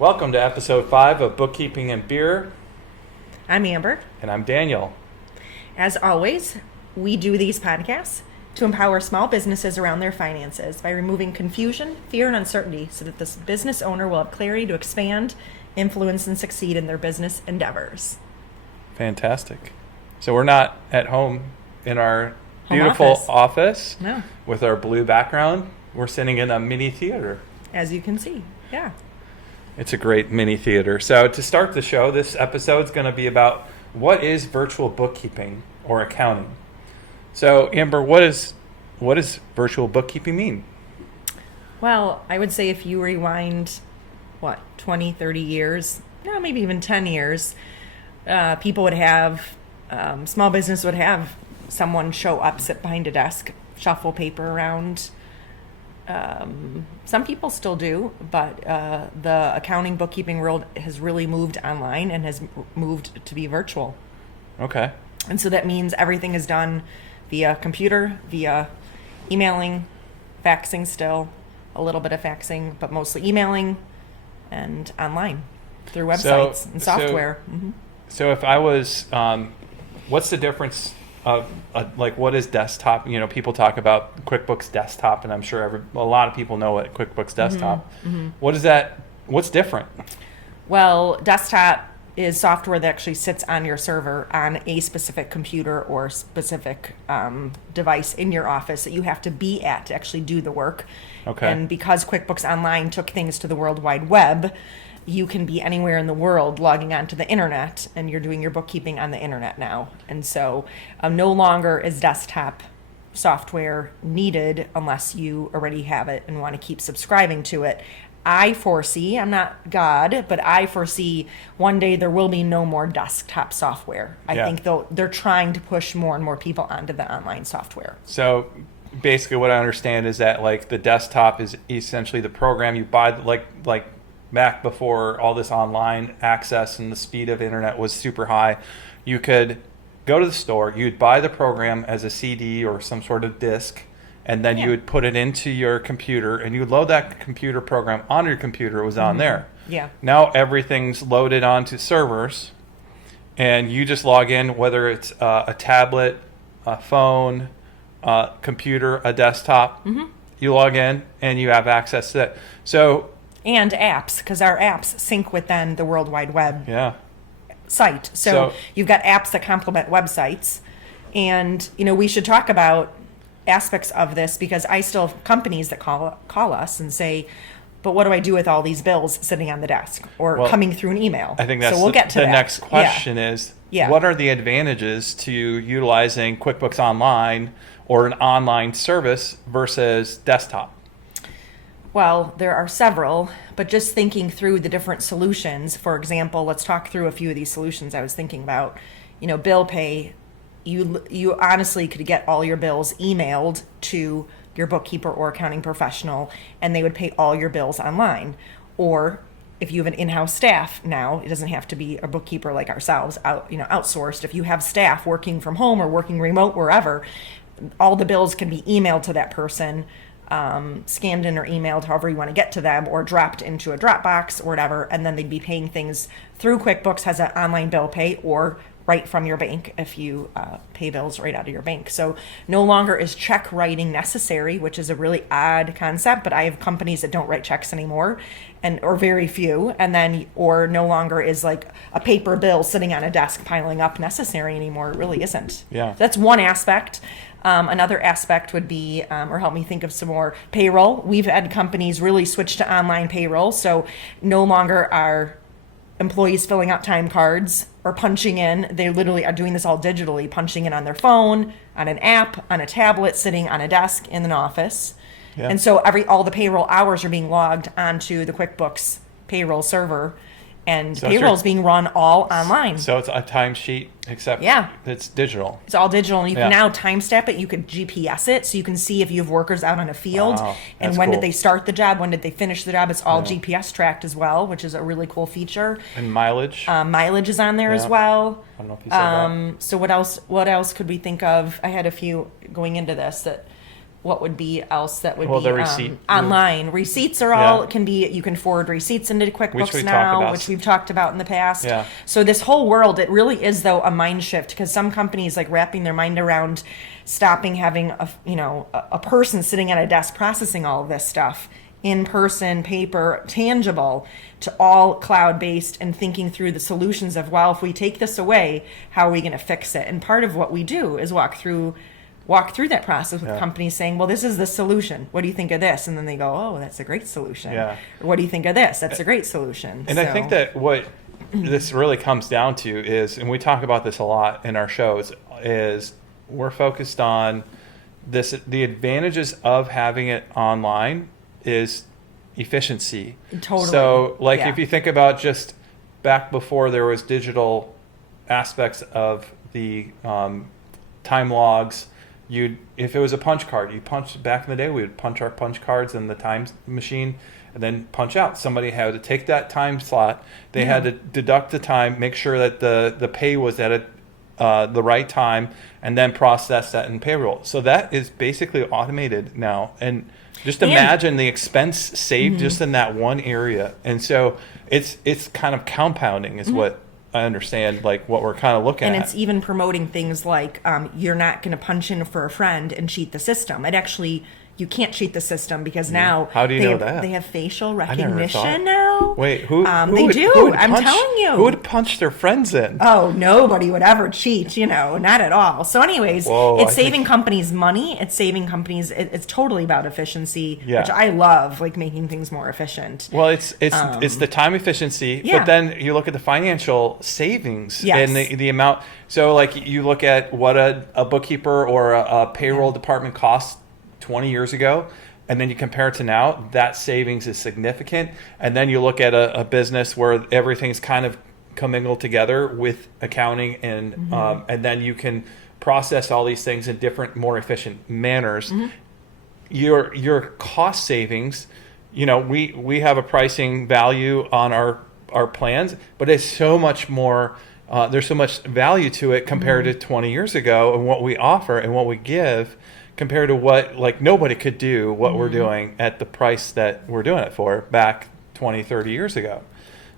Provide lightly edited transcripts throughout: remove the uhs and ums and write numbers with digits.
Welcome to episode 5 of Bookkeeping and Beer. I'm Amber. And I'm Daniel. As always, we do these podcasts to empower small businesses around their finances by removing confusion, fear, and uncertainty so that this business owner will have clarity to expand, influence, and succeed in their business endeavors. Fantastic. So we're not at home in our beautiful office No. with our blue background. We're sitting in a mini theater. As you can see. Yeah. It's a great mini theater. So to start the show, this episode is going to be about what is virtual bookkeeping or accounting. So Amber, what does virtual bookkeeping mean? Well, I would say if you rewind, 20, 30 years, maybe even 10 years, people would have, small business would have someone show up, sit behind a desk, shuffle paper around. Some people still do, but the accounting bookkeeping world has really moved online and has moved to be virtual. Okay. And so that means everything is done via computer, via emailing, faxing still, a little bit of faxing, but mostly emailing and online through websites and software. So if I was, what's the difference of what is desktop? You know, people talk about QuickBooks Desktop, and I'm sure a lot of people know what QuickBooks Desktop. What is that? What's different? Well, desktop is software that actually sits on your server on a specific computer or specific device in your office that you have to be at to actually do the work. Okay. And because QuickBooks Online took things to the World Wide Web, you can be anywhere in the world logging onto the internet, and you're doing your bookkeeping on the internet now. And so no longer is desktop software needed unless you already have it and want to keep subscribing to it. I foresee, I'm not God, but I foresee one day there will be no more desktop software. I think they're trying to push more and more people onto the online software. So basically what I understand is that the desktop is essentially the program you buy, like back before all this online access and the speed of internet was super high. You could go to the store, you'd buy the program as a CD or some sort of disc, and then you would put it into your computer, and you would load that computer program on your computer. It was on there. Yeah. Now everything's loaded onto servers, and you just log in, whether it's a tablet, a phone, a computer, a desktop. You log in, and you have access to it. And apps, because our apps sync with then the World Wide Web site. So you've got apps that complement websites. And, we should talk about aspects of this, because I still have companies that call us and say, but what do I do with all these bills sitting on the desk or coming through an email? I think that's so we'll get to the that. Next question is, what are the advantages to utilizing QuickBooks Online or an online service versus desktop? Well, there are several, but just thinking through the different solutions, for example, let's talk through a few of these solutions I was thinking about. Bill pay, you honestly could get all your bills emailed to your bookkeeper or accounting professional, and they would pay all your bills online. Or if you have an in-house staff now, it doesn't have to be a bookkeeper like ourselves, outsourced. If you have staff working from home or working remote, wherever, all the bills can be emailed to that person, scanned in or emailed, however you want to get to them, or dropped into a Dropbox or whatever, and then they'd be paying things through QuickBooks, has an online bill pay, or right from your bank if you pay bills right out of your bank. So no longer is check writing necessary, which is a really odd concept, but I have companies that don't write checks anymore, or very few, or no longer is a paper bill sitting on a desk piling up necessary anymore. It really isn't. Yeah. That's one aspect. Another aspect would be, or help me think of some more, payroll. We've had companies really switch to online payroll, so no longer are employees filling out time cards or punching in. They literally are doing this all digitally, punching in on their phone, on an app, on a tablet, sitting on a desk in an office. Yeah. And so all the payroll hours are being logged onto the QuickBooks payroll server, and payroll is being run all online. So it's a timesheet, except it's digital. It's all digital, and you can now timestamp it. You could GPS it, so you can see if you have workers out on a field, and when did they start the job, when did they finish the job. It's all GPS tracked as well, which is a really cool feature. And mileage. Mileage is on there as well. I don't know if you said that. So what else could we think of? I had a few going into this that what would be else that would Well, be the receipt. online? Receipts are all, Yeah. can be, you can forward receipts into Which we QuickBooks talked now, about. which we've talked about in the past. Yeah. So this whole world, it really is though a mind shift, because some companies like wrapping their mind around stopping having a person sitting at a desk processing all of this stuff, in person, paper, tangible, to all cloud-based, and thinking through the solutions of, well, if we take this away, how are we going to fix it? And part of what we do is walk through that process with companies saying, well, this is the solution. What do you think of this? And then they go, oh, that's a great solution. Yeah. Or what do you think of this? That's a great solution. And I think that what this really comes down to is, and we talk about this a lot in our shows, is we're focused on this. The advantages of having it online is efficiency. Totally. So, like, Yeah. if you think about just back before there was digital aspects of the time logs, if it was a punch card, you punched. Back in the day, we would punch our punch cards in the time machine and then punch out. Somebody had to take that time slot. They had to deduct the time, make sure that the pay was at the right time, and then process that in payroll. So that is basically automated now. And just imagine the expense saved just in that one area. And so it's kind of compounding is what I understand, like what we're kind of looking at. And it's even promoting things like you're not going to punch in for a friend and cheat the system. It actually, you can't cheat the system because now How do you know that? They have facial never thought. recognition now. Wait, who they would, do. who would I'm punch, telling you. Who would punch their friends in? Oh, nobody would ever cheat, not at all. So anyways, Whoa, it's saving companies money. It's saving companies. It's totally about efficiency, Yeah. which I love, like making things more efficient. Well, it's the time efficiency, Yeah. but then you look at the financial savings Yes. and the amount. So, like, you look at what a bookkeeper or a payroll department cost 20 years ago, and then you compare it to now, that savings is significant. And then you look at a business where everything's kind of commingled together with accounting, and then you can process all these things in different, more efficient manners. Your cost savings, we have a pricing value on our plans, but it's so much more. There's so much value to it compared to 20 years ago, and what we offer and what we give compared to what, like, nobody could do what we're doing at the price that we're doing it for back 20, 30 years ago.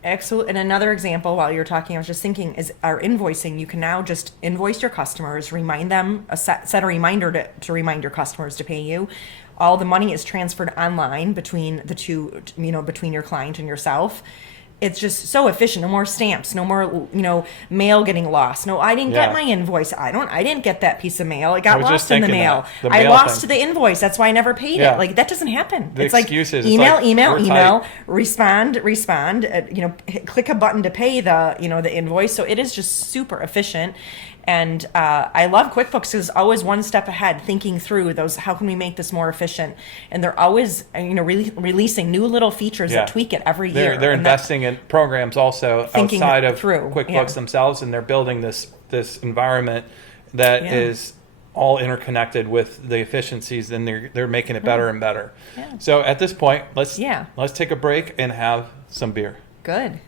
Excellent. And another example, while you're talking, I was just thinking, is our invoicing. You can now just invoice your customers, remind them, set a reminder to remind your customers to pay you. All the money is transferred online between the two, between your client and yourself. It's just so efficient. No more stamps. No more, mail getting lost. No, I didn't get my invoice. I didn't get that piece of mail. It got lost in the mail. I lost the invoice. That's why I never paid it. Like, that doesn't happen. The it's like excuses, email, it's like, email, respond. Click a button to pay the invoice. So it is just super efficient. And I love QuickBooks because it's always one step ahead, thinking through those. How can we make this more efficient? And they're always, releasing new little features that tweak it every year. They're investing in programs also outside of through, QuickBooks themselves, and they're building this environment that is all interconnected with the efficiencies, and they're making it better and better. Yeah. So at this point, let's take a break and have some beer. Good.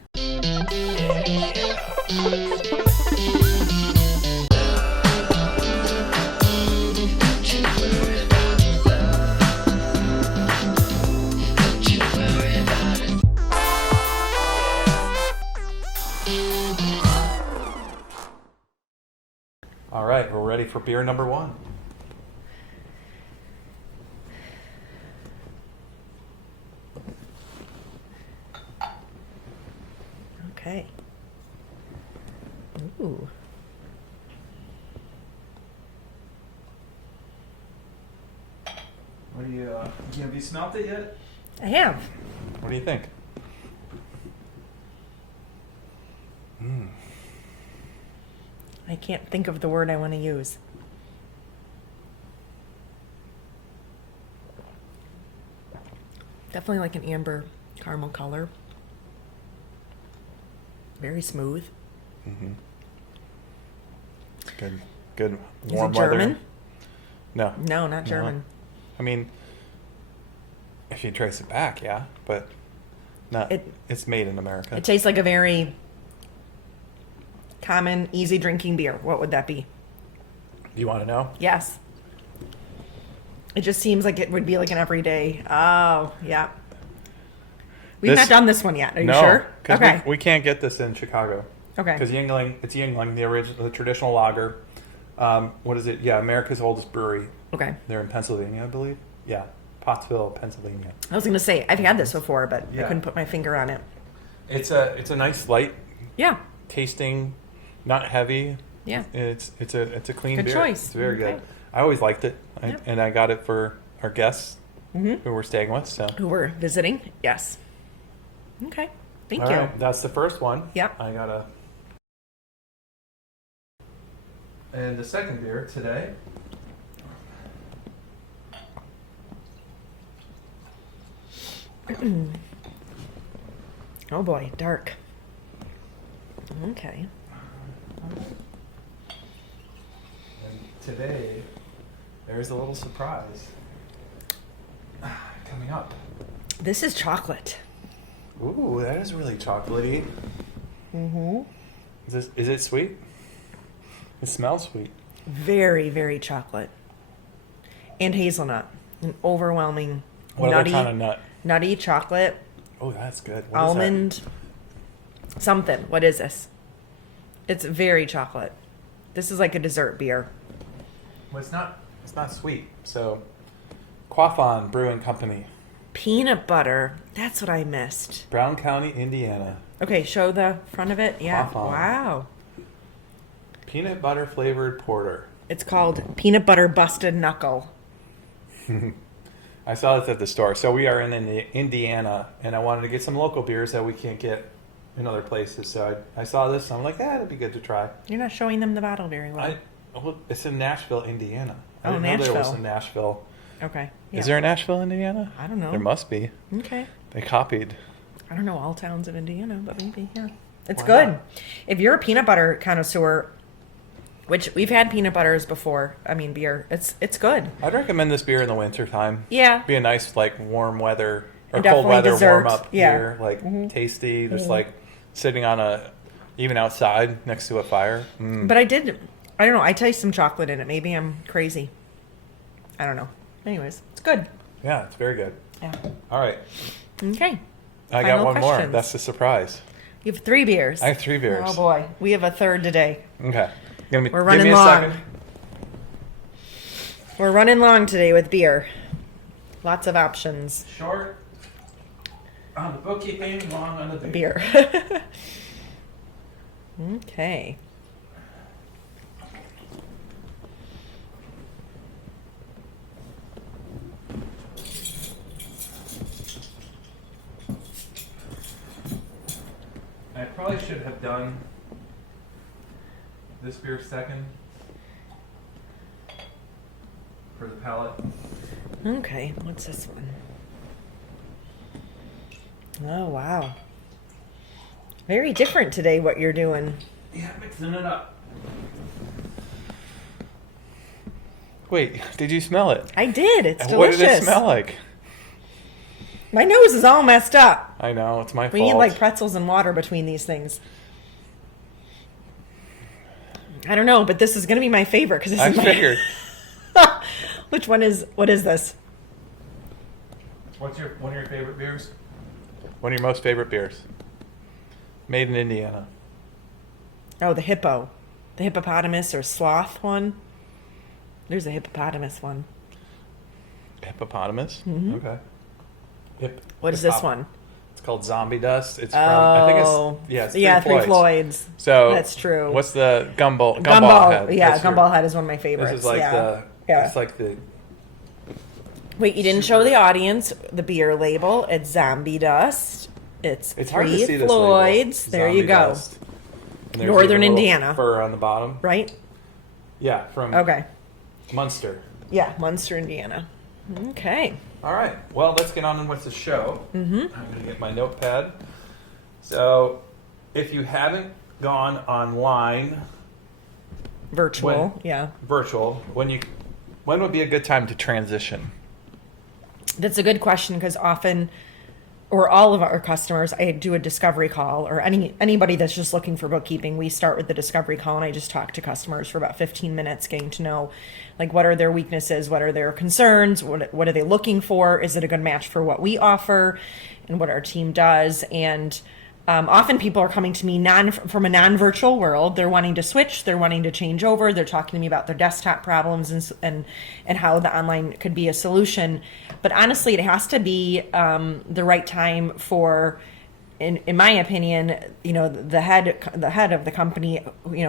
All right, we're ready for beer number one. Okay. Ooh. What do you have you smelt it yet? I have. What do you think? I can't think of the word I want to use. Definitely like an amber caramel color. Very smooth. Good Is warm it German? weather. No. No, not German. No. I mean, if you trace it back, yeah, but it's made in America. It tastes like a very common, easy drinking beer. What would that be? Do you want to know? Yes. It just seems like it would be like an everyday. Oh, yeah. We've This- not done this one yet. Are you No, sure? 'cause Okay. we can't get this in Chicago. Okay. Because it's Yuengling, the traditional lager. What is it? Yeah, America's oldest brewery. Okay. They're in Pennsylvania, I believe. Yeah, Pottsville, Pennsylvania. I was going to say, I've had this before, but I Yeah. couldn't put my finger on it. It's a nice light Yeah. tasting, not heavy. Yeah. It's a clean Good beer. choice. It's very Okay. good. I always liked it, Yep. and I got it for our guests who we're staying with. So Who we're visiting. Yes. Okay. Thank all you. right, that's the first one. Yep. I got a. And the second beer today. Oh boy, dark. Okay. And today, there's a little surprise coming up. This is chocolate. Ooh, that is really chocolatey. Mm-hmm. Is it sweet? It smells sweet. Very, very chocolate. And hazelnut. An overwhelming What other kind of nut? nutty chocolate, Oh, that's good. What is almond, something. What is this? It's very chocolate. This is like a dessert beer. that? Well, it's not sweet. So, Quaff Brewing Company, Peanut butter. That's what I missed. Brown County, Indiana. Okay, show the front of it. Yeah. Quaff. Wow. Peanut butter flavored porter. It's called Peanut Butter Busted Knuckle. I saw this at the store. So we are in Indiana, and I wanted to get some local beers that we can't get in other places. So I saw this, and I'm like, it'd be good to try. You're not showing them the bottle very well. Well, it's in Nashville, Indiana. I Oh, didn't know there was Nashville. in Nashville. Okay. Is there a Nashville, Indiana? I don't know. There must be. Okay. They copied. I don't know all towns in Indiana, but maybe, yeah. It's Why good. not? If you're a peanut butter connoisseur, which we've had peanut butters before, I mean beer, it's good. I'd recommend this beer in the wintertime. Yeah. Be a nice, like, warm weather or And cold definitely weather dessert. warm up Yeah. beer. Like, tasty, just like sitting on even outside next to a fire. Mm. But I don't know, I taste some chocolate in it. Maybe I'm crazy. I don't know. Anyways, it's good. Yeah, it's very good. Yeah. All right. Okay. I got Final one more. questions. That's the surprise. You have 3 beers. I have 3 beers. Oh boy. We have a third today. Okay. We're Give running me a long. second. We're running long today with beer. Lots of options. Short on the bookkeeping, long on the Beer. Okay. I probably should have done this beer second for the palate. Okay, what's this one? Oh, wow. Very different today what you're doing. Yeah, mixing it up. Wait, did you smell it? I did. It's What delicious. did it smell like? My nose is all messed up. I know, it's my We fault. need like pretzels and water between these things. I don't know, but this is going to be my favorite because this I is my... figured. What is this? One of your favorite beers? One of your most favorite beers. Made in Indiana. Oh, the hippo. The hippopotamus or sloth one. There's a hippopotamus one. Hippopotamus? Mhm. Okay. What is this one? It's called Zombie Dust. It's from, I think Oh. it's yeah, Three Three Floyds. So That's true. What's the gumball head? Yeah, That's your- gumball head is one of my favorites. This is like yeah. Yeah. it's like the Wait, you didn't show the audience the beer label. It's Zombie Dust. It's hard to Three see this Floyds. label. There Zombie you go. Dust. And there's Northern even a little Indiana. Fur on the bottom. Right? Yeah, from Okay. Munster. Yeah, Munster, Indiana. Okay. All right. Well, let's get on with the show. Mm-hmm. I'm going to get my notepad. So, if you haven't gone online, Virtual. Yeah. virtual, when would be a good time to transition? That's a good question because often or all of our customers, I do a discovery call, or anybody that's just looking for bookkeeping, we start with the discovery call, and I just talk to customers for about 15 minutes, getting to know, like, what are their weaknesses, what are their concerns, what are they looking for, is it a good match for what we offer and what our team does. And often people are coming to me from a non-virtual world. They're wanting to switch. They're wanting to change over. They're talking to me about their desktop problems and how the online could be a solution. But honestly, it has to be the right time for, in my opinion, the head of the company,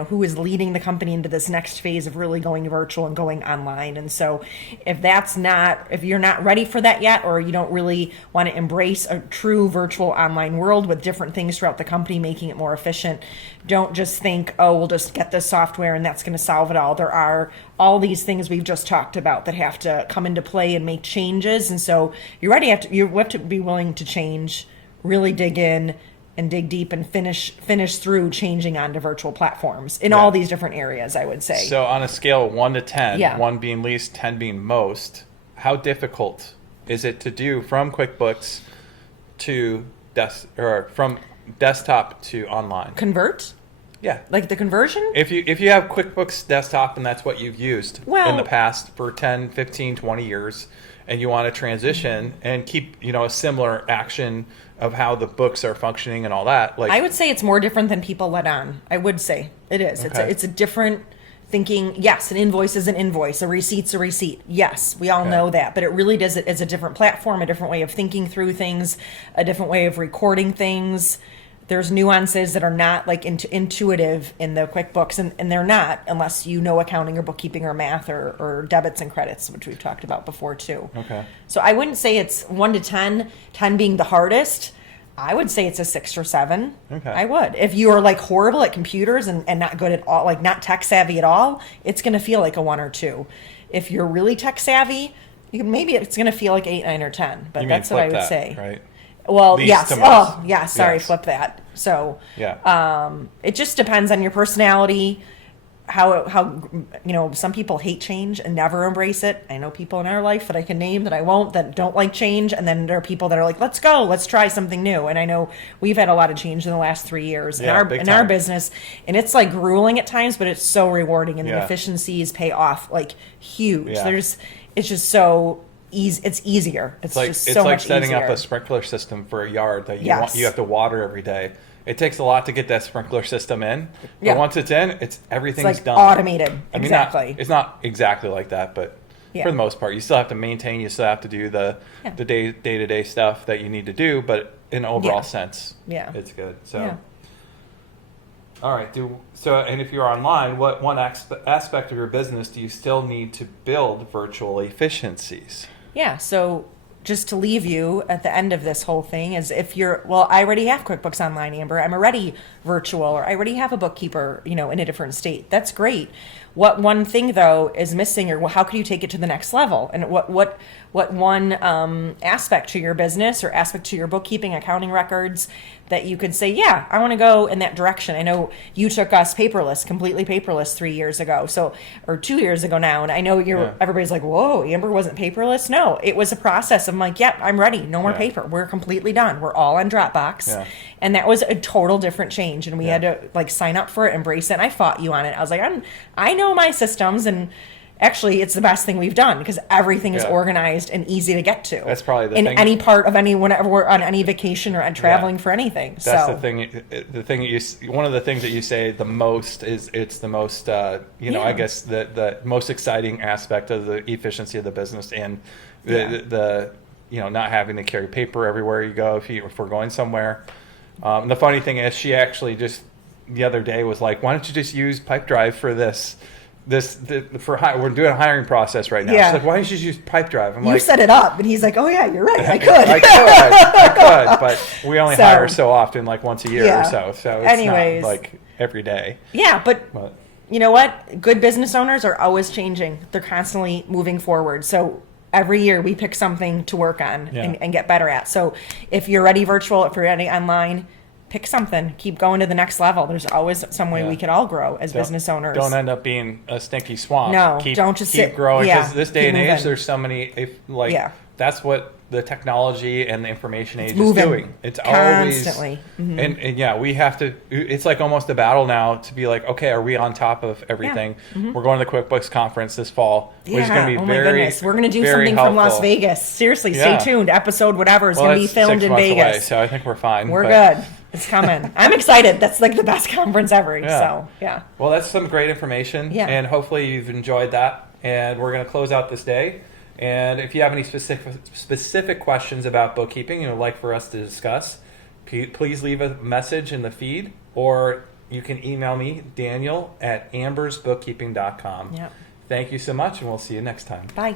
who is leading the company into this next phase of really going virtual and going online. And so if you're not ready for that yet, or you don't really want to embrace a true virtual online world with different things throughout the company, making it more efficient, don't just think, oh, we'll just get this software and that's going to solve it all. There are all these things we've just talked about that have to come into play and make changes. And so you have to be willing to change, really dig in and dig deep and finish through changing onto virtual platforms in all these different areas, I would say. So on a scale of 1 to 10, 1 being least, 10 being most, how difficult is it to do from QuickBooks to from desktop to online? Convert? Yeah. Like the conversion? If you have QuickBooks desktop and that's what you've used in the past for 10, 15, 20 years, and you want to transition and keep, a similar action of how the books are functioning and all that. Like, I would say it's more different than people let on. I would say it is. Okay. It's a different thinking. Yes, an invoice is an invoice. A receipt's a receipt. Yes, we all know that. But it really does it as a different platform, a different way of thinking through things, a different way of recording things. There's nuances that are not like intuitive in the QuickBooks, and they're not unless you know accounting or bookkeeping or math or debits and credits, which we've talked about before too. Okay. So I wouldn't say it's 1 to 10, 10 being the hardest. I would say it's a 6 or 7. Okay. I would. If you are like horrible at computers and not good at all, like not tech savvy at all, it's going to feel like a 1 or 2. If you're really tech savvy, maybe it's going to feel like 8, 9, or 10. But that's what I would say. Right. Well, Least yes. to most. Oh, yeah. Sorry, Yes. flip that. So, Yeah. it just depends on your personality. How some people hate change and never embrace it. I know people in our life that I can name that I won't, that don't like change, and then there are people that are like, let's go, let's try something new. And I know we've had a lot of change in the last 3 years in our business, and it's like grueling at times, but it's so rewarding, and the efficiencies pay off like huge. Yeah. It's just so easy. It's easier. It's like just so much setting easier. up a sprinkler system for a yard that you have to water every day. It takes a lot to get that sprinkler system in, but once it's in, everything's it's like done. Automated. I mean, exactly. It's not exactly like that, but for the most part, you still have to maintain. You still have to do the day-to-day stuff that you need to do, but in an overall sense, it's good. So, all right. And if you're online, what one aspect of your business do you still need to build virtual efficiencies? Yeah. So, just to leave you at the end of this whole thing is I already have QuickBooks Online, Amber. I'm already virtual, or I already have a bookkeeper, in a different state. That's great. What one thing though is missing, or how can you take it to the next level? And what one aspect to your business or aspect to your bookkeeping, accounting records that you could say, yeah, I want to go in that direction. I know you took us completely paperless 3 years ago, or 2 years ago now, and I know everybody's like, whoa, Amber wasn't paperless. No, it was a process. I'm like, yep, I'm ready. No more paper. We're completely done. We're all on Dropbox, and that was a total different change, and we had to like sign up for it, embrace it. And I fought you on it. I was like, I know my systems, and actually it's the best thing we've done because everything is organized and easy to get to. That's probably the in thing. Any part of whenever we're on any vacation or on traveling for anything. That's the thing. The thing one of the things that you say the most is it's the most I guess the most exciting aspect of the efficiency of the business, and the not having to carry paper everywhere you go if we're going somewhere. And the funny thing is, she actually just the other day was like, why don't you just use Pipedrive for this we're doing a hiring process right now. She's like, why don't you just use Pipedrive? I'm you like, set it up, and he's like, oh yeah, you're right, I could. I could, but we only hire so often, like once a year or so. So it's anyways, not like every day. Yeah, but you know what? Good business owners are always changing. They're constantly moving forward. So every year we pick something to work on and get better at. So if you're ready virtual, if you're ready online, pick something. Keep going to the next level. There's always some way we can all grow as business owners. Don't end up being a stinky swamp. No, don't just keep sit, growing. Because yeah, this day and age, moving. there's so many that's what the technology and the information age is moving doing. It's constantly. always, and yeah, we have to, it's like almost a battle now to be like, okay, are we on top of everything? We're going to the QuickBooks conference this fall, which is going to be oh very, my goodness. We're going to do very something from Las helpful. Vegas. Seriously, Yeah. stay tuned. Episode whatever is going to be It's filmed 6 in months Vegas. away, so I think we're fine. We're but- good. It's coming. I'm excited. That's like the best conference ever. Yeah. So, yeah. Well, that's some great information, Yeah. and hopefully you've enjoyed that. And we're going to close out this day. And if you have any specific questions about bookkeeping you would like for us to discuss, please leave a message in the feed, or you can email me, Daniel@ambersbookkeeping.com. Yep. Thank you so much, and we'll see you next time. Bye.